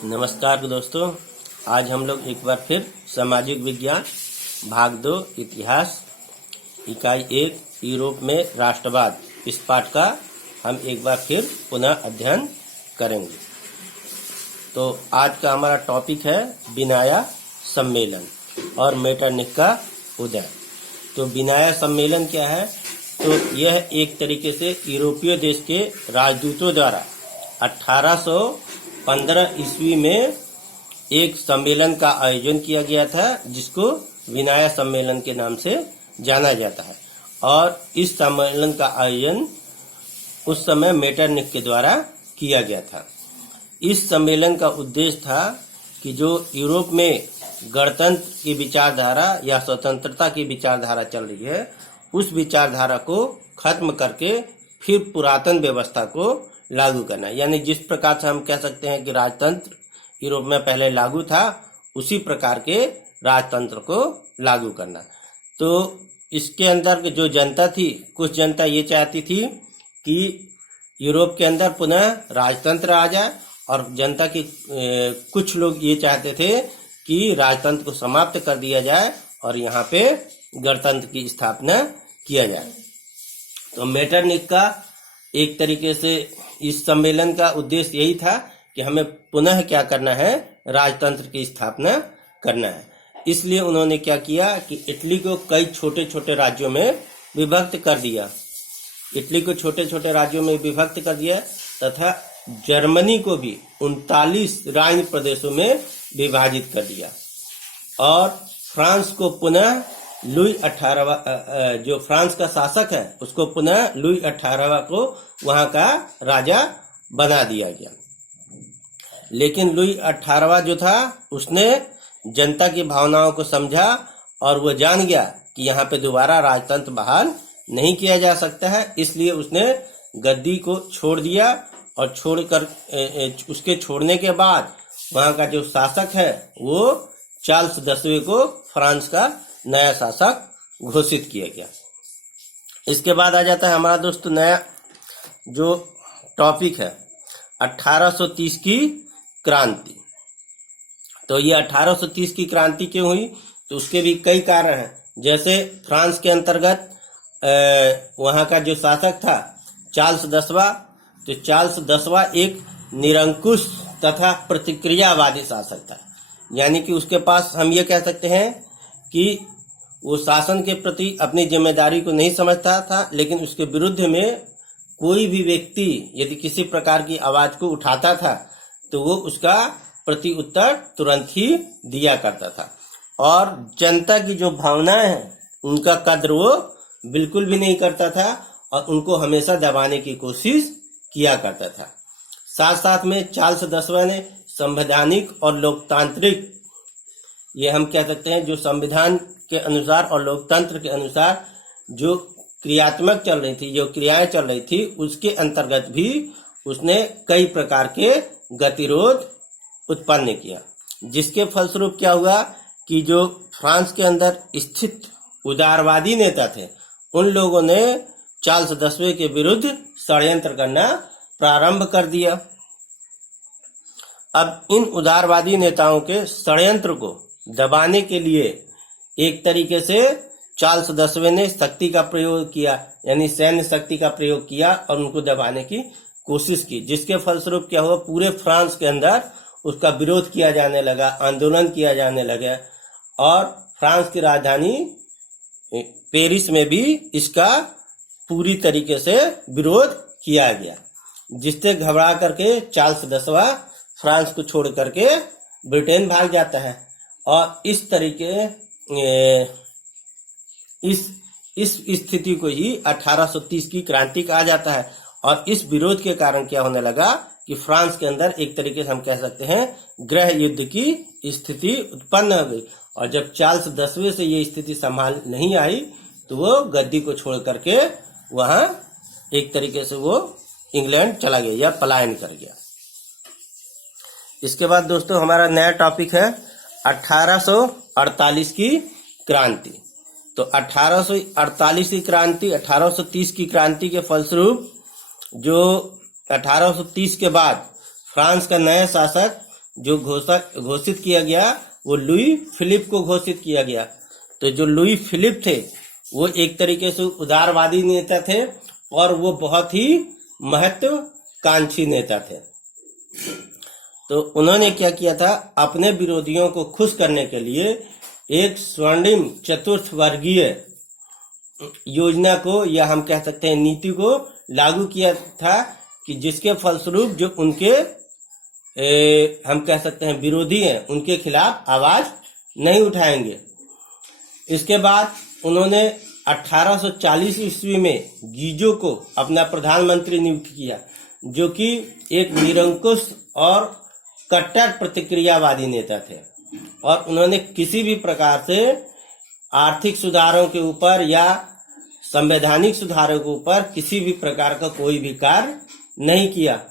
नमस्कार दोस्तों, आज हम लोग एक बार फिर सामाजिक विज्ञान भाग 2 इतिहास इकाई 1 यूरोप में राष्ट्रवाद इस पाठ का हम एक बार फिर पुनः अध्ययन करेंगे। तो आज का हमारा टॉपिक है विनाया सम्मेलन और मेटरनिख का उदय। तो विनाया सम्मेलन क्या है? तो यह एक तरीके से यूरोपीय देश के राजदूतों द्वारा 1815 ईस्वी में एक सम्मेलन का आयोजन किया गया था, जिसको विनाया सम्मेलन के नाम से जाना जाता है। और इस सम्मेलन का आयोजन उस समय मेटरनिख के द्वारा किया गया था। इस सम्मेलन का उद्देश्य था कि जो यूरोप में गणतंत्र की विचारधारा या स्वतंत्रता की विचारधारा चल रही है, उस विचारधारा को खत्म करके फिर पुरातन व्यवस्था को लागू करना। यानी जिस प्रकार से हम कह सकते हैं कि राजतंत्र यूरोप में पहले लागू था, उसी प्रकार के राजतंत्र को लागू करना। तो इसके अंदर जो जनता थी, कुछ जनता ये चाहती थी कि यूरोप के अंदर पुनः राजतंत्र आ जाए, और जनता की कुछ लोग ये चाहते थे कि राजतंत्र को समाप्त कर दिया जाए और यहाँ पे गणतंत्र की स्थापना किया जाए। तो मेटरनिख का एक तरीके से इस सम्मेलन का उद्देश्य यही था कि हमें पुनः क्या करना है, राजतंत्र की स्थापना करना है। इसलिए उन्होंने क्या किया कि इटली को कई छोटे छोटे राज्यों में विभक्त कर दिया। इटली को छोटे छोटे राज्यों में विभक्त कर दिया तथा जर्मनी को भी 39 राज्य प्रदेशों में विभाजित कर दिया। और फ्रांस को पुनः लुई 18वां, जो फ्रांस का शासक है, उसको पुनः लुई 18वां को वहां का राजा बना दिया गया। लेकिन लुई 18वां जो था, उसने जनता की भावनाओं को समझा और वो जान गया कि यहाँ पे दोबारा राजतंत्र बहाल नहीं किया जा सकता है। इसलिए उसने गद्दी को छोड़ दिया और छोड़कर उसके छोड़ने के बाद वहां का जो शासक है वो चार्ल्स 10वें को फ्रांस का नया शासक घोषित किया गया। इसके बाद आ जाता है हमारा दोस्त नया जो टॉपिक है 1830 की क्रांति। तो ये 1830 की क्रांति क्यों हुई? तो उसके भी कई कारण हैं। जैसे फ्रांस के अंतर्गत वहां का जो शासक था चार्ल्स 10वां, तो चार्ल्स 10वां एक निरंकुश तथा प्रतिक्रियावादी शासक था। यानी कि उसके पास हम ये कह सकते हैं कि वो शासन के प्रति अपनी जिम्मेदारी को नहीं समझता था, लेकिन उसके विरुद्ध में कोई भी व्यक्ति यदि किसी प्रकार की आवाज को उठाता था तो वो उसका प्रति उत्तर तुरंत ही दिया करता था। और जनता की जो भावनाएं हैं, उनका कद्र वो बिल्कुल भी नहीं करता था और उनको हमेशा दबाने की कोशिश किया करता था। साथ साथ में चार्ल्स 10वां ने संवैधानिक और लोकतांत्रिक, ये हम कह सकते हैं जो संविधान के अनुसार और लोकतंत्र के अनुसार जो क्रियात्मक चल रही थी, जो क्रियाएं चल रही थी, उसके अंतर्गत भी उसने कई प्रकार के गतिरोध उत्पन्न किया। जिसके फलस्वरूप क्या हुआ कि जो फ्रांस के अंदर स्थित उदारवादी नेता थे, उन लोगों ने चार्ल्स 10वें के विरुद्ध षड्यंत्र करना प्रारंभ कर दिया। अब इन उदारवादी नेताओं के षड्यंत्र को दबाने के लिए एक तरीके से चार्ल्स 10वें ने शक्ति का प्रयोग किया, यानी सैन्य शक्ति का प्रयोग किया और उनको दबाने की कोशिश की। जिसके फलस्वरूप क्या हुआ, पूरे फ्रांस के अंदर उसका विरोध किया जाने लगा, आंदोलन किया जाने लगा और फ्रांस की राजधानी पेरिस में भी इसका पूरी तरीके से विरोध किया गया। जिससे घबरा करके चार्ल्स 10वां फ्रांस को छोड़ करके ब्रिटेन भाग जाता है। और इस तरीके इस स्थिति को ही 1830 की क्रांति कहा जाता है। और इस विरोध के कारण क्या होने लगा कि फ्रांस के अंदर एक तरीके से हम कह सकते हैं गृह युद्ध की स्थिति उत्पन्न हो गई। और जब चार्ल्स 10वें से ये स्थिति संभाल नहीं आई तो वो गद्दी को छोड़ करके वहां एक तरीके से वो इंग्लैंड चला गया या पलायन कर गया। इसके बाद दोस्तों हमारा नया टॉपिक है 1848 की क्रांति। तो 1848 की क्रांति, 1830 की क्रांति के फलस्वरूप जो 1830 के बाद फ्रांस का नया शासक जो घोषित किया गया वो लुई फिलिप को घोषित किया गया। तो जो लुई फिलिप थे वो एक तरीके से उदारवादी नेता थे और वो बहुत ही महत्वाकांक्षी नेता थे। तो उन्होंने क्या किया था, अपने विरोधियों को खुश करने के लिए एक स्वर्णिम चतुर्थ वर्गीय योजना को, या हम कह सकते हैं नीति को लागू किया था, कि जिसके फलस्वरूप जो उनके हम कह सकते हैं विरोधी हैं उनके खिलाफ आवाज नहीं उठाएंगे। इसके बाद उन्होंने 1840 ईस्वी में गीजो को अपना प्रधानमंत्री नियुक्त किया, जो कि एक निरंकुश और कट्टर प्रतिक्रियावादी नेता थे, और उन्होंने किसी भी प्रकार से आर्थिक सुधारों के ऊपर या संवैधानिक सुधारों के ऊपर किसी भी प्रकार का कोई भी कार्य नहीं किया,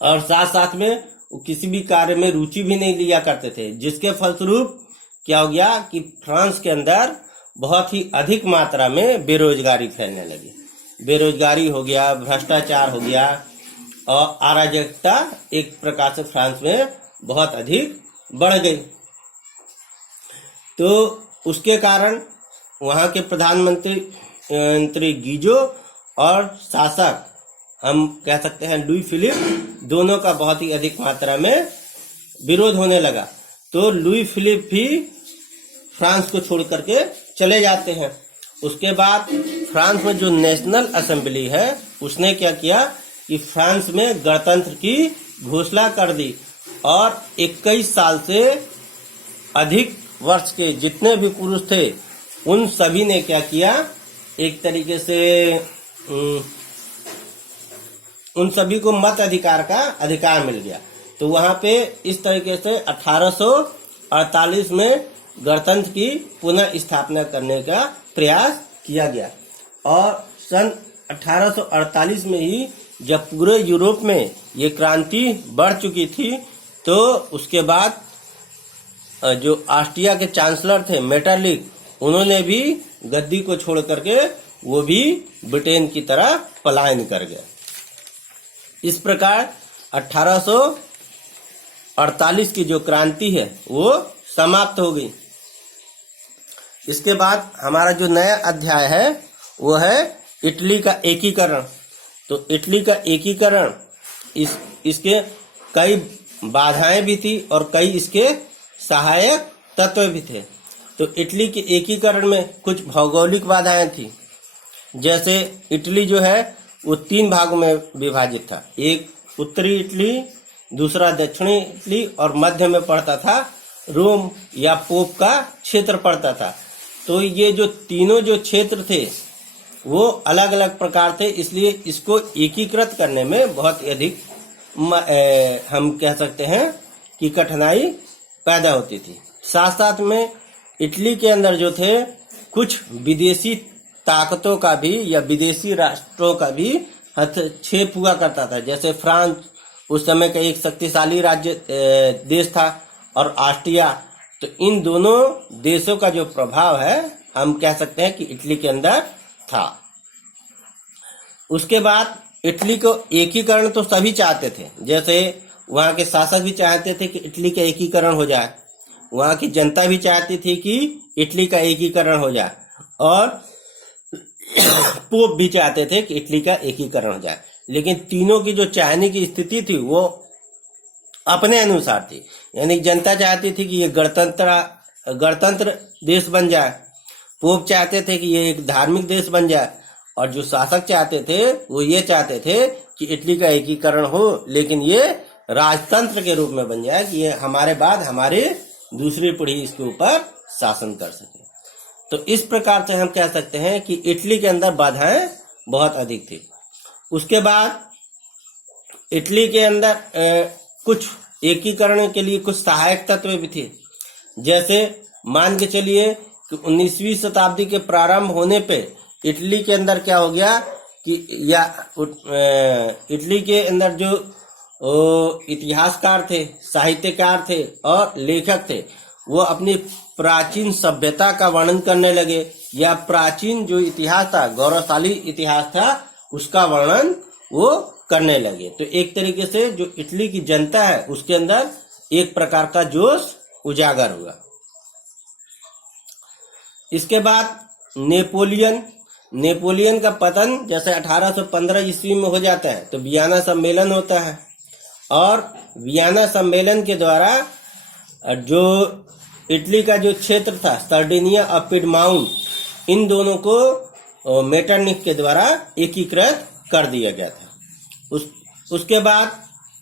और साथ साथ में वो किसी भी कार्य में रुचि भी नहीं लिया करते थे, जिसके फलस्वरूप क्या हो गया कि फ्रांस के अंदर बहुत ही अधिक मात्रा में बेरोजगारी फैलने लगी। बेरोजगारी हो गया, भ्रष्टाचार हो गया, और अराजकता एक प्रकार से फ्रांस में बहुत अधिक बढ़ गई। तो उसके कारण वहां के प्रधानमंत्री गीजो और शासक हम कह सकते हैं लुई फिलिप, दोनों का बहुत ही अधिक मात्रा में विरोध होने लगा। तो लुई फिलिप भी फ्रांस को छोड़ करके चले जाते हैं। उसके बाद फ्रांस में जो नेशनल असेंबली है उसने क्या किया कि फ्रांस में गणतंत्र की घोषणा कर दी, और 21 साल से अधिक वर्ष के जितने भी पुरुष थे उन सभी ने क्या किया, एक तरीके से उन सभी को मत अधिकार का अधिकार मिल गया। तो वहां पे इस तरीके से 1848 में गणतंत्र की पुनः स्थापना करने का प्रयास किया गया, और सन 1848 में ही जब पूरे यूरोप में ये क्रांति बढ़ चुकी थी, तो उसके बाद जो ऑस्ट्रिया के चांसलर थे मेटरलिख, उन्होंने भी गद्दी को छोड़ करके वो भी ब्रिटेन की तरह पलायन कर गए। इस प्रकार 1848 की जो क्रांति है वो समाप्त हो गई। इसके बाद हमारा जो नया अध्याय है वो है इटली का एकीकरण। तो इटली का एकीकरण इसके कई बाधाएं भी थी और कई इसके सहायक तत्व भी थे। तो इटली के एकीकरण में कुछ भौगोलिक बाधाएं थी, जैसे इटली जो है वो 3 भागों में विभाजित था। एक उत्तरी इटली, दूसरा दक्षिणी इटली, और मध्य में पड़ता था रोम या पोप का क्षेत्र पड़ता था। तो ये जो तीनों जो क्षेत्र थे वो अलग अलग प्रकार थे, इसलिए इसको एकीकृत करने में बहुत अधिक हम कह सकते हैं कि कठिनाई पैदा होती थी। साथ साथ में इटली के अंदर जो थे कुछ विदेशी ताकतों का भी या विदेशी राष्ट्रों का भी हस्तक्षेप हुआ करता था, जैसे फ्रांस उस समय का एक शक्तिशाली राज्य देश था, और ऑस्ट्रिया। तो इन दोनों देशों का जो प्रभाव है हम कह सकते हैं कि इटली के अंदर था। उसके बाद इटली को एकीकरण तो सभी चाहते थे, जैसे वहां के शासक भी चाहते थे कि इटली का एकीकरण हो जाए, वहां की जनता भी चाहती थी कि इटली का एकीकरण हो जाए, और पोप भी चाहते थे कि इटली का एकीकरण हो जाए। लेकिन तीनों की जो चाहने की स्थिति थी वो अपने अनुसार थी। यानी जनता चाहती थी कि ये गणतंत्र देश बन जाए, पोप चाहते थे कि ये एक धार्मिक देश बन जाए, और जो शासक चाहते थे वो ये चाहते थे कि इटली का एकीकरण हो, लेकिन ये राजतंत्र के रूप में बन जाए, कि ये हमारे बाद हमारी दूसरी पीढ़ी इसके ऊपर शासन कर सके। तो इस प्रकार से हम कह सकते हैं कि इटली के अंदर बाधाएं बहुत अधिक थी। उसके बाद इटली के अंदर कुछ एकीकरण के लिए कुछ सहायक तत्व भी थे, जैसे मान के चलिए कि 19वीं शताब्दी के प्रारंभ होने पे इटली के अंदर क्या हो गया कि इटली के अंदर जो इतिहासकार थे, साहित्यकार थे और लेखक थे, वो अपनी प्राचीन सभ्यता का वर्णन करने लगे, या प्राचीन जो इतिहास था, गौरवशाली इतिहास था, उसका वर्णन वो करने लगे। तो एक तरीके से जो इटली की जनता है उसके अंदर एक प्रकार का जोश उजागर हुआ। इसके बाद नेपोलियन का पतन जैसे 1815 ईस्वी में हो जाता है तो वियना सम्मेलन होता है, और वियना सम्मेलन के द्वारा जो इटली का जो क्षेत्र था सर्डिनिया और पिडमाउंट, इन दोनों को मेटरनिख के द्वारा एकीकृत कर दिया गया था। उसके बाद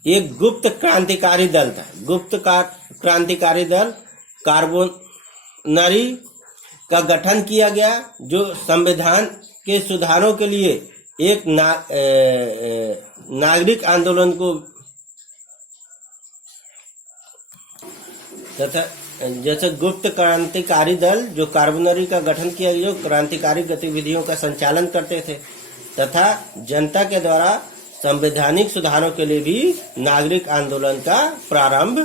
एक गुप्त क्रांतिकारी दल था। गुप्त क्रांतिकारी दल कार्बोनरी का गठन किया गया, जो संविधान के सुधारों के लिए एक नागरिक आंदोलन को तथा जैसे गुप्त क्रांतिकारी दल जो कार्बोनरी का गठन किया गया, जो क्रांतिकारी गतिविधियों का संचालन करते थे, तथा जनता के द्वारा संवैधानिक सुधारों के लिए भी नागरिक आंदोलन का प्रारंभ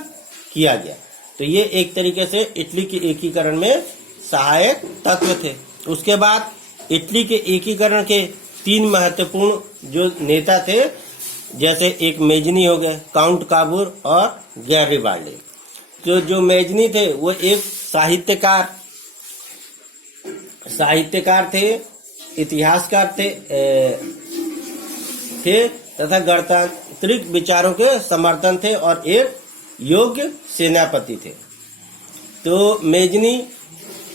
किया गया। तो ये एक तरीके से इटली के एकीकरण में सहायक तत्व थे। उसके बाद इटली के एकीकरण के 3 महत्वपूर्ण जो नेता थे, जैसे एक मेजनी हो गए, काउंट काबूर और गैरिबाल्डी। जो मेजनी थे वो एक साहित्यकार थे, इतिहासकार थे तथा गणतांत्रिक विचारों के समर्थन थे और एक योग्य सेनापति थे। तो मेजनी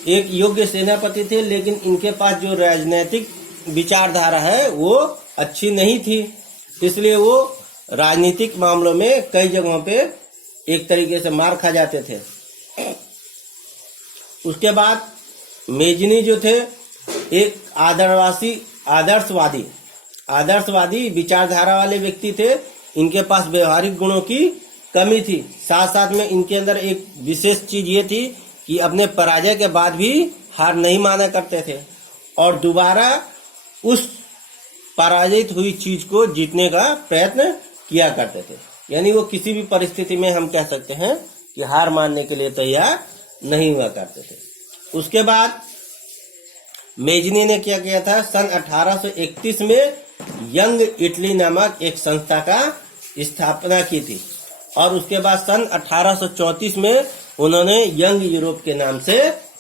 एक योग्य सेनापति थे, लेकिन इनके पास जो राजनीतिक विचारधारा है वो अच्छी नहीं थी, इसलिए वो राजनीतिक मामलों में कई जगहों पे एक तरीके से मार खा जाते थे। उसके बाद मेजनी जो थे एक आदर्शवादी विचारधारा वाले व्यक्ति थे। इनके पास व्यवहारिक गुणों की कमी थी, साथ साथ में इनके अंदर एक विशेष चीज ये थी कि अपने पराजय के बाद भी हार नहीं माना करते थे और दोबारा उस पराजित हुई चीज को जीतने का प्रयत्न किया करते थे। यानी वो किसी भी परिस्थिति में हम कह सकते हैं कि हार मानने के लिए तैयार नहीं हुआ करते थे। उसके बाद मेजनी ने क्या किया था, सन 1831 में यंग इटली नामक एक संस्था का स्थापना की थी, और उसके बाद सन 1834 में उन्होंने यंग यूरोप के नाम से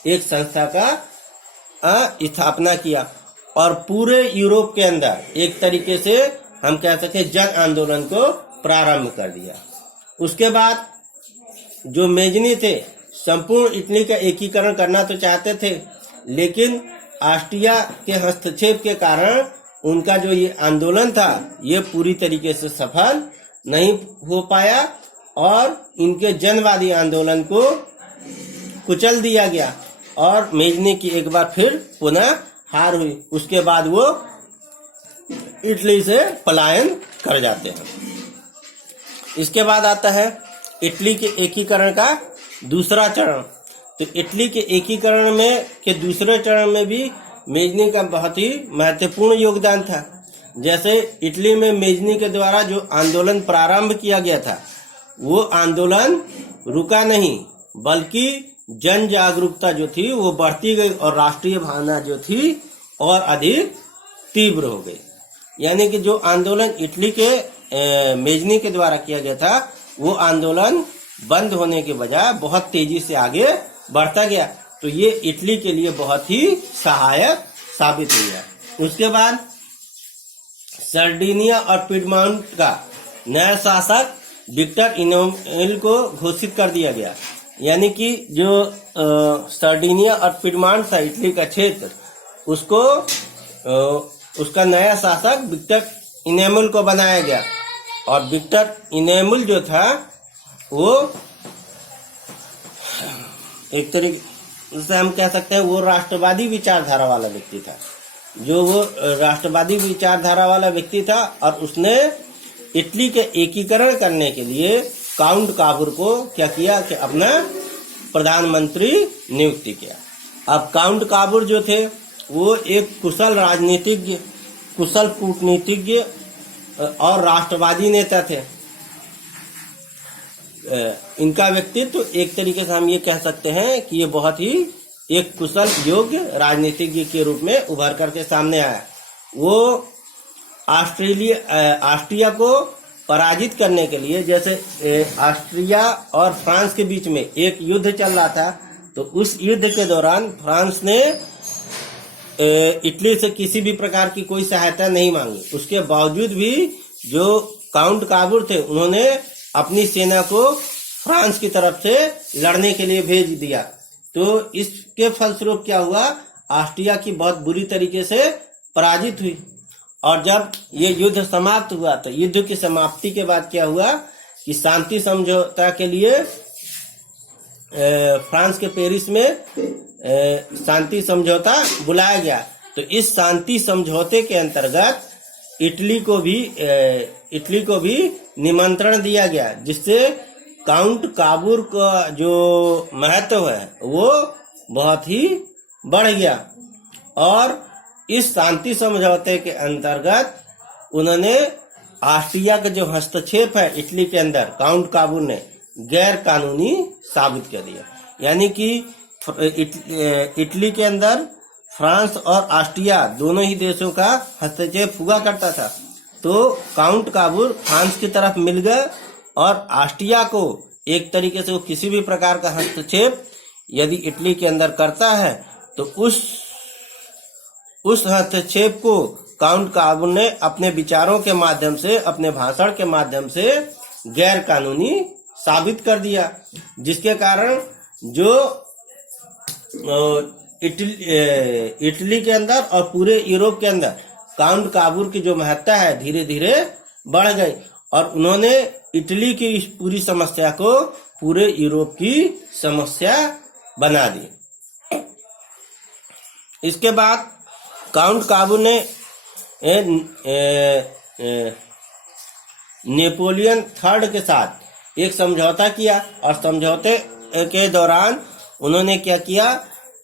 एक संस्था का स्थापना किया और पूरे यूरोप के अंदर एक तरीके से हम कह सकते हैं जन आंदोलन को प्रारंभ कर दिया। उसके बाद जो मेजनी थे संपूर्ण इटली का एकीकरण करना तो चाहते थे, लेकिन ऑस्ट्रिया के हस्तक्षेप के कारण उनका जो ये आंदोलन था ये पूरी तरीके से सफल नहीं हो पाया और इनके जनवादी आंदोलन को कुचल दिया गया और मेजनी की एक बार फिर पुनः हार हुई। उसके बाद वो इटली से पलायन कर जाते हैं। इसके बाद आता है इटली के एकीकरण का दूसरा चरण। तो इटली के एकीकरण में के दूसरे चरण में भी मेजनी का बहुत ही महत्वपूर्ण योगदान था। जैसे इटली में मेजनी के द्वारा जो आंदोलन प्रारंभ किया गया था वो आंदोलन रुका नहीं, बल्कि जन जागरूकता जो थी वो बढ़ती गई और राष्ट्रीय भावना जो थी और अधिक तीव्र हो गई। यानी कि जो आंदोलन इटली के मेजनी के द्वारा किया गया था वो आंदोलन बंद होने के बजाय बहुत तेजी से आगे बढ़ता गया। तो ये इटली के लिए बहुत ही सहायक साबित हुआ। उसके बाद सर्डिनिया और पिडमाउंट का नया शासक विक्टर इमैनुएल को घोषित कर दिया गया। यानी कि जो सर्डिनिया और पिडमाउंट था इटली का क्षेत्र, उसको उसका नया शासक विक्टर इमैनुएल को बनाया गया। और विक्टर इमैनुएल जो था वो एक तरीके से हम कह सकते हैं वो राष्ट्रवादी विचारधारा वाला व्यक्ति था। जो वो राष्ट्रवादी विचारधारा वाला व्यक्ति था और उसने इटली के एकीकरण करने के लिए काउंट काबूर को क्या किया कि अपना प्रधानमंत्री नियुक्ति किया। अब काउंट काबूर जो थे वो एक कुशल राजनीतिज्ञ, कुशल कूटनीतिज्ञ और राष्ट्रवादी नेता थे। इनका व्यक्तित्व एक तरीके से हम ये कह सकते हैं कि ये बहुत ही एक कुशल योग्य राजनीतिज्ञ के रूप में उभर करके सामने आया। वो ऑस्ट्रिया को पराजित करने के लिए, जैसे ऑस्ट्रिया और फ्रांस के बीच में एक युद्ध चल रहा था, तो उस युद्ध के दौरान फ्रांस ने इटली से किसी भी प्रकार की कोई सहायता नहीं मांगी। उसके बावजूद भी जो काउंट काबूर थे उन्होंने अपनी सेना को फ्रांस की तरफ से लड़ने के लिए भेज दिया। तो इसके फलस्वरूप क्या हुआ, ऑस्ट्रिया की बहुत बुरी तरीके से पराजित हुई। और जब ये युद्ध समाप्त हुआ तो युद्ध की समाप्ति के बाद क्या हुआ कि शांति समझौता के लिए फ्रांस के पेरिस में शांति समझौता बुलाया गया। तो इस शांति समझौते के अंतर्गत इटली को भी निमंत्रण दिया गया, जिससे काउंट काबूर का जो महत्व है वो बहुत ही बढ़ गया। और इस शांति समझौते के अंतर्गत उन्होंने ऑस्ट्रिया का जो हस्तक्षेप है इटली के अंदर काउंट काबूर ने गैर कानूनी साबित कर दिया। यानी कि इटली के अंदर फ्रांस और ऑस्ट्रिया दोनों ही देशों का हस्तक्षेप हुआ करता था। तो काउंट काबूर फ्रांस की तरफ मिल गए और ऑस्ट्रिया को एक तरीके से वो किसी भी प्रकार का हस्तक्षेप यदि इटली के अंदर करता है तो उस हस्तक्षेप को काउंट काबूर ने अपने विचारों के माध्यम से, अपने भाषण के माध्यम से गैर कानूनी साबित कर दिया, जिसके कारण जो इटली के अंदर और पूरे यूरोप के अंदर काउंट काबूर की जो महत्ता है धीरे धीरे बढ़ गई और उन्होंने इटली की इस पूरी समस्या को पूरे यूरोप की समस्या बना दी। इसके बाद काउंट काबूर ने नेपोलियन थर्ड के साथ एक समझौता किया और समझौते के दौरान उन्होंने क्या किया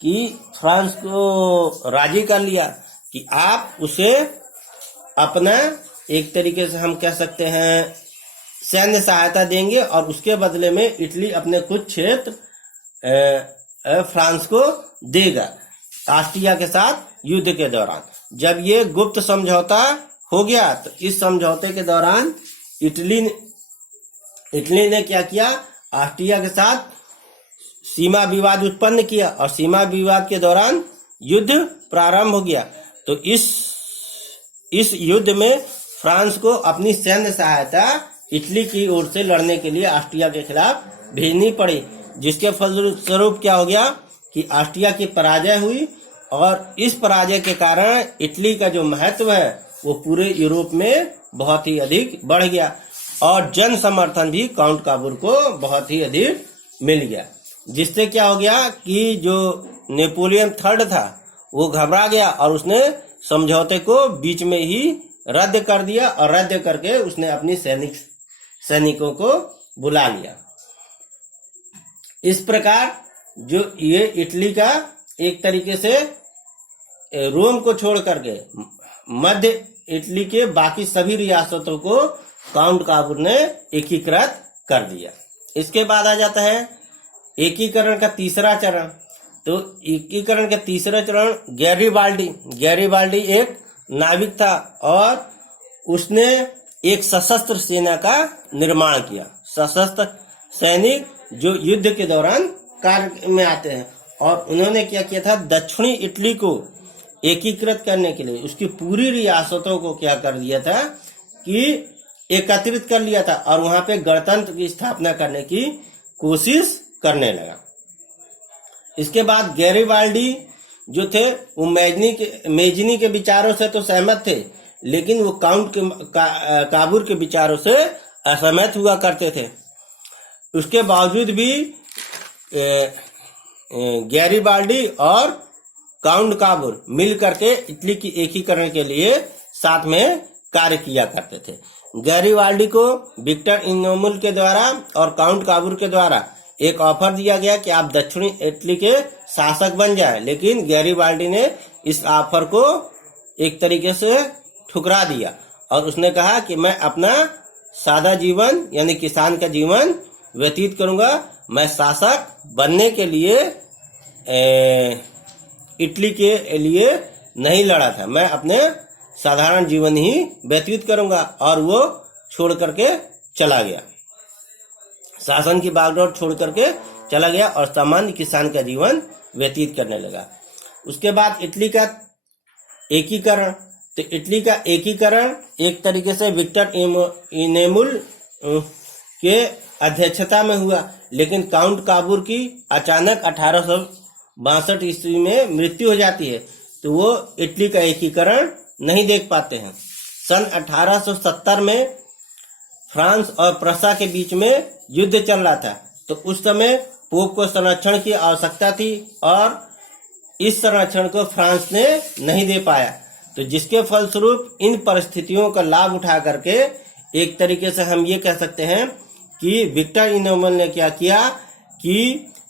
कि फ्रांस को राजी कर लिया कि आप उसे अपना एक तरीके से हम कह सकते हैं सैन्य सहायता देंगे और उसके बदले में इटली अपने कुछ क्षेत्र फ्रांस को देगा ऑस्ट्रिया के साथ युद्ध के दौरान। जब ये गुप्त समझौता हो गया तो इस समझौते के दौरान इटली ने क्या किया, ऑस्ट्रिया के साथ सीमा विवाद उत्पन्न किया और सीमा विवाद के दौरान युद्ध प्रारंभ हो गया। तो इस युद्ध में फ्रांस को अपनी सैन्य सहायता इटली की ओर से लड़ने के लिए ऑस्ट्रिया के खिलाफ भेजनी पड़ी, जिसके फलस्वरूप क्या हो गया कि ऑस्ट्रिया की पराजय हुई और इस पराजय के कारण इटली का जो महत्व है वो पूरे यूरोप में बहुत ही अधिक बढ़ गया और जन समर्थन भी काउंट काबूर को बहुत ही अधिक मिल गया, जिससे क्या हो गया कि जो नेपोलियन थर्ड था वो घबरा गया और उसने समझौते को बीच में ही रद्द कर दिया और रद्द करके उसने अपनी सैनिकों को बुला लिया। इस प्रकार जो ये इटली का एक तरीके से रोम को छोड़ करके मध्य इटली के बाकी सभी रियासतों को काउंट काबूर ने एकीकृत कर दिया। इसके बाद आ जाता है एकीकरण का तीसरा चरण। तो एकीकरण का तीसरा चरण गैरिबाल्डी एक नाविक था और उसने एक सशस्त्र सेना का निर्माण किया। सशस्त्र सैनिक जो युद्ध के दौरान कार्य में आते हैं और उन्होंने क्या किया था, दक्षिणी इटली को एकीकृत करने के लिए उसकी पूरी रियासतों को क्या कर दिया था कि एकत्रित कर लिया था और वहां पे गणतंत्र की स्थापना करने की कोशिश करने लगा। इसके बाद गैरिबाल्डी जो थे वो मेजनी के विचारों से तो सहमत थे, लेकिन वो काउंट काबूर के विचारों से असहमत हुआ करते थे। उसके बावजूद भी गैरिबाल्डी और काउंट काबूर मिल करके इटली की एकीकरण के लिए साथ में कार्य किया करते थे। गैरिबाल्डी को विक्टर इनोमुल के द्वारा और काउंट काबूर के द्वारा एक ऑफर दिया गया कि आप दक्षिणी इटली के शासक बन जाएं, लेकिन गैरिबाल्डी ने इस ऑफर को एक तरीके से ठुकरा दिया और उसने कहा कि मैं अपना सादा जीवन यानी किसान का जीवन व्यतीत करूंगा, मैं शासक बनने के लिए इटली के लिए नहीं लड़ा था, मैं अपने साधारण जीवन ही व्यतीत करूंगा, और वो छोड़ करके चला गया, शासन की बागडोर छोड़ करके चला गया और सामान्य किसान का जीवन व्यतीत करने लगा। उसके बाद इटली का एकीकरण। तो इटली का एकीकरण एक तरीके से विक्टर इनेमुल के अध्यक्षता में हुआ, लेकिन काउंट काबूर की अचानक 1862 ईस्वी में मृत्यु हो जाती है, तो वो इटली का एकीकरण नहीं देख पाते हैं। सन 1870 में फ्रांस और प्रसा के बीच में युद्ध चल रहा था, तो उस समय पोप को संरक्षण की आवश्यकता थी और इस संरक्षण को फ्रांस ने नहीं दे पाया। तो जिसके फलस्वरूप इन परिस्थितियों का लाभ उठा करके एक तरीके से हम ये कह सकते हैं कि विक्टर इनेमुल ने क्या किया कि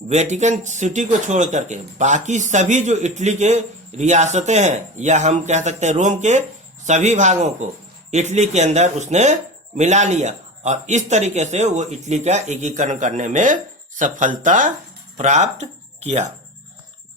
वेटिकन सिटी को छोड़ करके बाकी सभी जो इटली के रियासतें हैं, या हम कह सकते हैं रोम के सभी भागों को इटली के अंदर उसने मिला लिया, और इस तरीके से वो इटली का एकीकरण करने में सफलता प्राप्त किया।